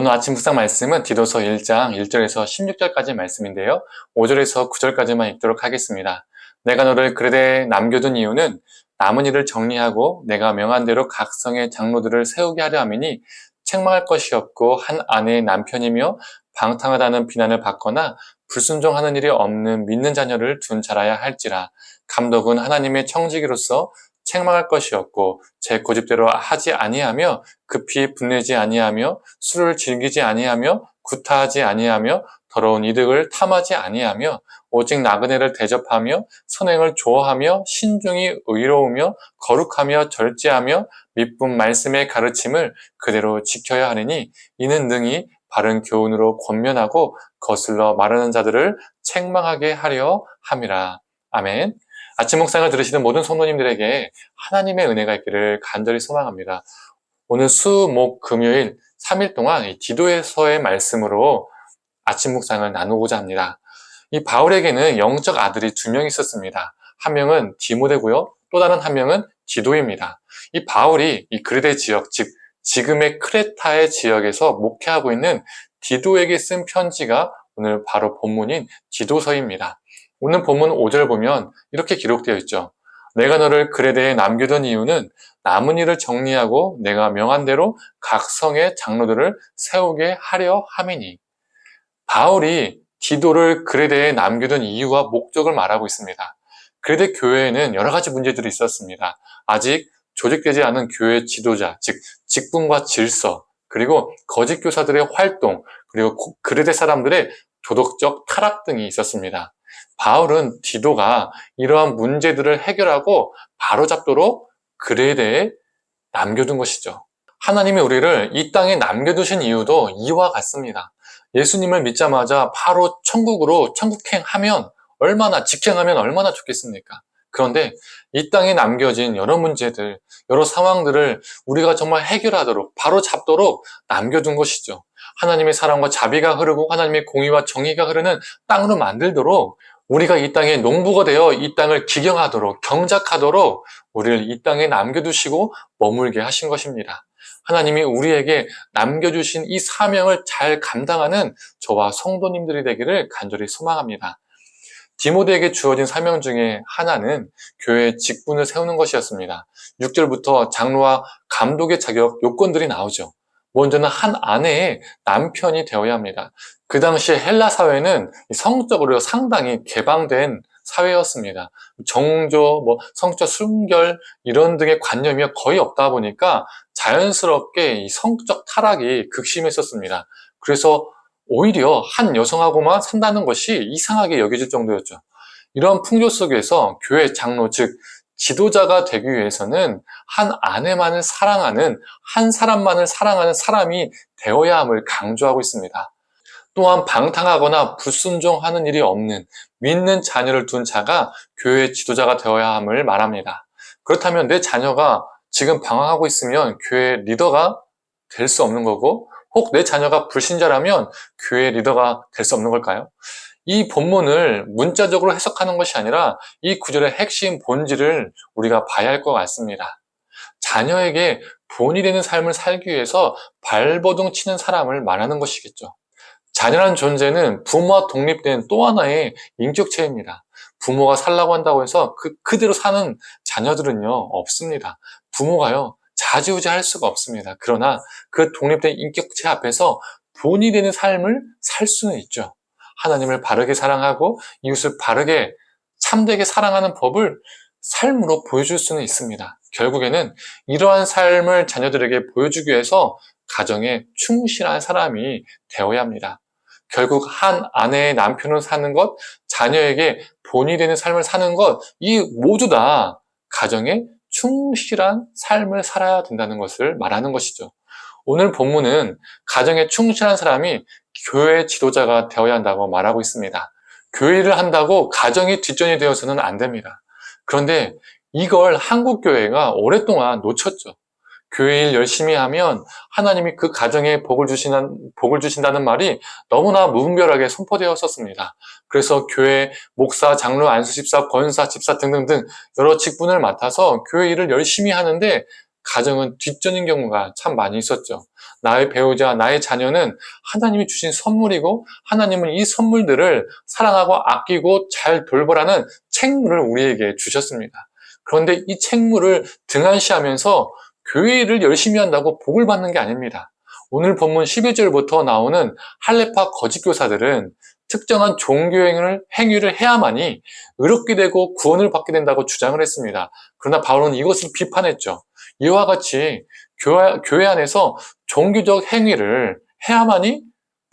오늘 아침 묵상 말씀은 디도서 1장 1절에서 16절까지 말씀인데요. 5절에서 9절까지만 읽도록 하겠습니다. 내가 너를 그레데에 남겨둔 이유는 남은 일을 정리하고 내가 명한 대로 각성의 장로들을 세우게 하려 함이니 책망할 것이 없고 한 아내의 남편이며 방탕하다는 비난을 받거나 불순종하는 일이 없는 믿는 자녀를 둔 자라야 할지라. 감독은 하나님의 청지기로서 책망할 것이 없고 제 고집대로 하지 아니하며 급히 분내지 아니하며 술을 즐기지 아니하며 구타하지 아니하며 더러운 이득을 탐하지 아니하며 오직 나그네를 대접하며 선행을 좋아하며 신중히 의로우며 거룩하며 절제하며 미쁜 말씀의 가르침을 그대로 지켜야 하느니 이는 능히 바른 교훈으로 권면하고 거슬러 말하는 자들을 책망하게 하려 함이라. 아멘. 아침 묵상을 들으시는 모든 성도님들에게 하나님의 은혜가 있기를 간절히 소망합니다. 오늘 수, 목, 금요일 3일 동안 이 디도서의 말씀으로 아침 묵상을 나누고자 합니다. 이 바울에게는 영적 아들이 2명 있었습니다. 한 명은 디모데고요. 또 다른 한 명은 디도입니다. 이 바울이 이 그레데 지역, 즉 지금의 크레타의 지역에서 목회하고 있는 디도에게 쓴 편지가 오늘 바로 본문인 디도서입니다. 오늘 본문 5절 보면 이렇게 기록되어 있죠. 내가 너를 그레데에 남겨둔 이유는 남은 일을 정리하고 내가 명한 대로 각 성의 장로들을 세우게 하려 함이니. 바울이 디도를 그레데에 남겨둔 이유와 목적을 말하고 있습니다. 그레데 교회에는 여러 가지 문제들이 있었습니다. 아직 조직되지 않은 교회 지도자, 즉 직분과 질서, 그리고 거짓 교사들의 활동, 그리고 그레데 사람들의 도덕적 타락 등이 있었습니다. 바울은 디도가 이러한 문제들을 해결하고 바로잡도록 그레데에 남겨둔 것이죠. 하나님이 우리를 이 땅에 남겨두신 이유도 이와 같습니다. 예수님을 믿자마자 바로 천국으로 천국행하면 직행하면 얼마나 좋겠습니까? 그런데 이 땅에 남겨진 여러 문제들, 여러 상황들을 우리가 정말 해결하도록, 바로 잡도록 남겨둔 것이죠. 하나님의 사랑과 자비가 흐르고 하나님의 공의와 정의가 흐르는 땅으로 만들도록 우리가 이 땅에 농부가 되어 이 땅을 기경하도록, 경작하도록 우리를 이 땅에 남겨두시고 머물게 하신 것입니다. 하나님이 우리에게 남겨주신 이 사명을 잘 감당하는 저와 성도님들이 되기를 간절히 소망합니다. 디모데에게 주어진 사명 중에 하나는 교회의 직분을 세우는 것이었습니다. 6절부터 장로와 감독의 자격 요건들이 나오죠. 먼저는 한 아내의 남편이 되어야 합니다. 그 당시에 헬라 사회는 성적으로 상당히 개방된 사회였습니다. 정조, 성적 순결 이런 등의 관념이 거의 없다 보니까 자연스럽게 이 성적 타락이 극심했었습니다. 그래서 오히려 한 여성하고만 산다는 것이 이상하게 여겨질 정도였죠. 이런 풍조 속에서 교회 장로, 즉 지도자가 되기 위해서는 한 아내만을 사랑하는, 한 사람만을 사랑하는 사람이 되어야 함을 강조하고 있습니다. 또한 방탕하거나 불순종하는 일이 없는 믿는 자녀를 둔 자가 교회 지도자가 되어야 함을 말합니다. 그렇다면 내 자녀가 지금 방황하고 있으면 교회 리더가 될 수 없는 거고, 혹 내 자녀가 불신자라면 교회 리더가 될 수 없는 걸까요? 이 본문을 문자적으로 해석하는 것이 아니라 이 구절의 핵심 본질을 우리가 봐야 할 것 같습니다. 자녀에게 본이 되는 삶을 살기 위해서 발버둥 치는 사람을 말하는 것이겠죠. 자녀란 존재는 부모와 독립된 또 하나의 인격체입니다. 부모가 살라고 한다고 해서 그대로 사는 자녀들은요, 없습니다. 부모가요, 좌지우지 할 수가 없습니다. 그러나 그 독립된 인격체 앞에서 본이 되는 삶을 살 수는 있죠. 하나님을 바르게 사랑하고 이웃을 바르게 참되게 사랑하는 법을 삶으로 보여줄 수는 있습니다. 결국에는 이러한 삶을 자녀들에게 보여주기 위해서 가정에 충실한 사람이 되어야 합니다. 결국 한 아내의 남편으로 사는 것, 자녀에게 본이 되는 삶을 사는 것, 이 모두 다 가정에 충실한 삶을 살아야 된다는 것을 말하는 것이죠. 오늘 본문은 가정에 충실한 사람이 교회 지도자가 되어야 한다고 말하고 있습니다. 교회 일을 한다고 가정이 뒷전이 되어서는 안 됩니다. 그런데 이걸 한국 교회가 오랫동안 놓쳤죠. 교회 일 열심히 하면 하나님이 그 가정에 복을 주신다는 말이 너무나 무분별하게 선포되었었습니다. 그래서 교회 목사, 장로, 안수 집사, 권사, 집사 등등등 여러 직분을 맡아서 교회 일을 열심히 하는데 가정은 뒷전인 경우가 참 많이 있었죠. 나의 배우자, 나의 자녀는 하나님이 주신 선물이고 하나님은 이 선물들을 사랑하고 아끼고 잘 돌보라는 책무를 우리에게 주셨습니다. 그런데 이 책무를 등한시하면서 교회를 열심히 한다고 복을 받는 게 아닙니다. 오늘 본문 12절부터 나오는 할례파 거짓 교사들은 특정한 행위를 해야만이 의롭게 되고 구원을 받게 된다고 주장을 했습니다. 그러나 바울은 이것을 비판했죠. 이와 같이 교회 안에서 종교적 행위를 해야만이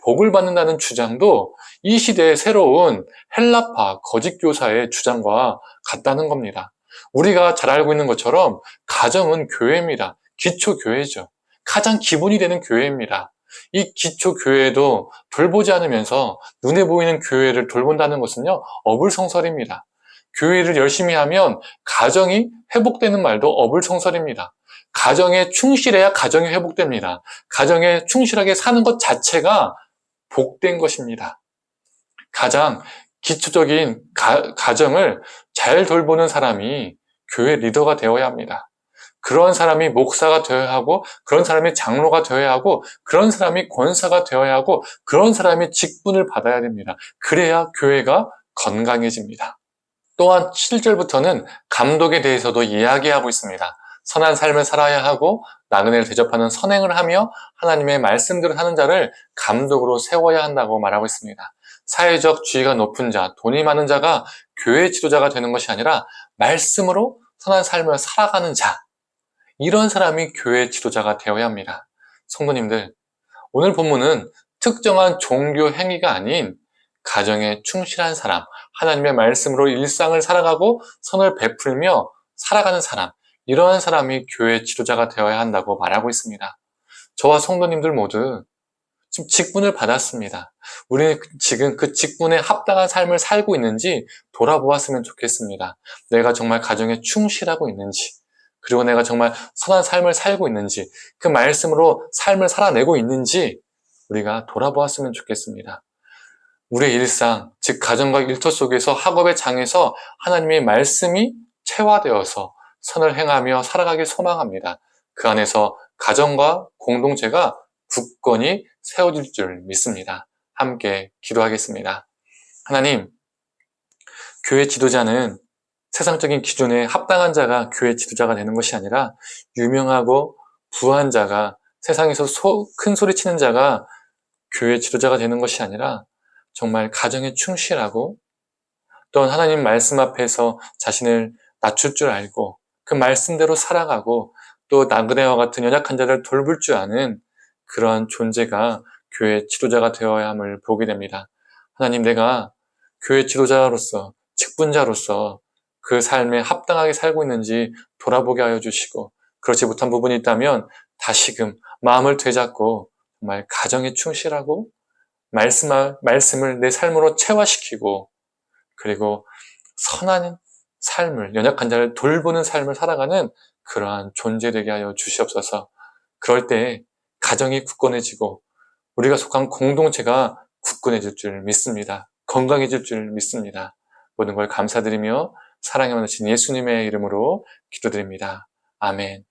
복을 받는다는 주장도 이 시대의 새로운 헬라파 거짓 교사의 주장과 같다는 겁니다. 우리가 잘 알고 있는 것처럼 가정은 교회입니다. 기초 교회죠. 가장 기본이 되는 교회입니다. 이 기초 교회도 돌보지 않으면서 눈에 보이는 교회를 돌본다는 것은요, 어불성설입니다. 교회를 열심히 하면 가정이 회복되는 말도 어불성설입니다. 가정에 충실해야 가정이 회복됩니다. 가정에 충실하게 사는 것 자체가 복된 것입니다. 가장 기초적인 가정을 잘 돌보는 사람이 교회 리더가 되어야 합니다. 그런 사람이 목사가 되어야 하고, 그런 사람이 장로가 되어야 하고, 그런 사람이 권사가 되어야 하고, 그런 사람이 직분을 받아야 됩니다. 그래야 교회가 건강해집니다. 또한 7절부터는 감독에 대해서도 이야기하고 있습니다. 선한 삶을 살아야 하고 나그네를 대접하는 선행을 하며 하나님의 말씀대로 하는 자를 감독으로 세워야 한다고 말하고 있습니다. 사회적 지위가 높은 자, 돈이 많은 자가 교회 지도자가 되는 것이 아니라 말씀으로 선한 삶을 살아가는 자, 이런 사람이 교회 지도자가 되어야 합니다. 성도님들, 오늘 본문은 특정한 종교 행위가 아닌 가정에 충실한 사람, 하나님의 말씀으로 일상을 살아가고 선을 베풀며 살아가는 사람, 이러한 사람이 교회 지도자가 되어야 한다고 말하고 있습니다. 저와 성도님들 모두 지금 직분을 받았습니다. 우리는 지금 그 직분에 합당한 삶을 살고 있는지 돌아보았으면 좋겠습니다. 내가 정말 가정에 충실하고 있는지, 그리고 내가 정말 선한 삶을 살고 있는지, 그 말씀으로 삶을 살아내고 있는지 우리가 돌아보았으면 좋겠습니다. 우리의 일상, 즉 가정과 일터 속에서 학업의 장에서 하나님의 말씀이 체화되어서 선을 행하며 살아가길 소망합니다. 그 안에서 가정과 공동체가 굳건히 세워질 줄 믿습니다. 함께 기도하겠습니다. 하나님, 교회 지도자는 세상적인 기준에 합당한 자가 교회 지도자가 되는 것이 아니라 유명하고 부한 자가, 세상에서 큰 소리 치는 자가 교회 지도자가 되는 것이 아니라 정말 가정에 충실하고 또한 하나님 말씀 앞에서 자신을 낮출 줄 알고 그 말씀대로 살아가고 또 나그네와 같은 연약한 자를 돌볼 줄 아는 그러한 존재가 교회 지도자가 되어야 함을 보게 됩니다. 하나님, 내가 교회 지도자로서, 직분자로서 그 삶에 합당하게 살고 있는지 돌아보게 하여 주시고, 그렇지 못한 부분이 있다면 다시금 마음을 되잡고 정말 가정에 충실하고 말씀을 내 삶으로 체화시키고, 그리고 선한 삶을, 연약한 자를 돌보는 삶을 살아가는 그러한 존재 되게 하여 주시옵소서. 그럴 때 가정이 굳건해지고 우리가 속한 공동체가 굳건해질 줄 믿습니다. 건강해질 줄 믿습니다. 모든 걸 감사드리며 사랑에 많으신 예수님의 이름으로 기도드립니다. 아멘.